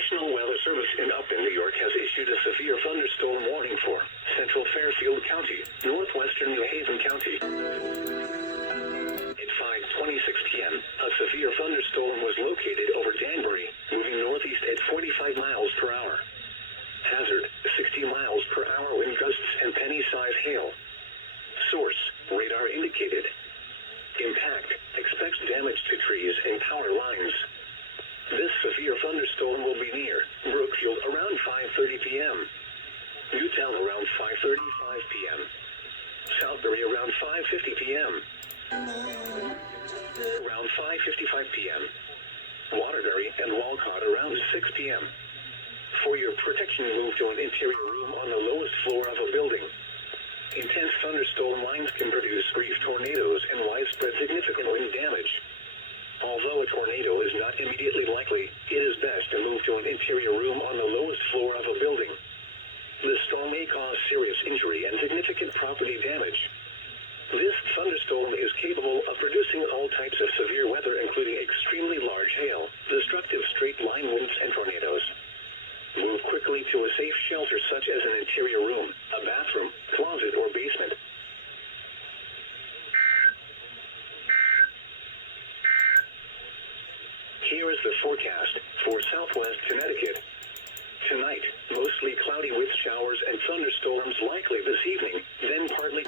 National Weather Service in Upton, New York has issued a severe thunderstorm warning for central Fairfield County, northwestern New Haven County. At 5:26 p.m., a severe thunderstorm was located over Danbury, moving northeast at 45 miles per hour. Hazard, 60 miles per hour wind gusts and penny-size hail. Source, radar indicated. Impact, expects damage to trees and power lines. This severe thunderstorm will be near Brookfield around 5:30 p.m. Newtown around 5:35 p.m. Southbury around 5:50 p.m. Around 5:55 p.m. Waterbury and Walcott around 6 p.m. For your protection, move to an interior room on the lowest floor of a building. Intense thunderstorm lines can produce brief tornadoes and widespread significant wind damage. Although a tornado is not immediately likely, it is best to move to an interior room on the lowest floor of a building. This storm may cause serious injury and significant property damage. This thunderstorm is capable of producing all types of severe weather, including extremely large hail, destructive straight-line winds, and tornadoes. Move quickly to a safe shelter such as an interior room, a bathroom, closet, or basement. Here is the forecast for southwest Connecticut. Tonight, mostly cloudy with showers and thunderstorms likely this evening, then partly...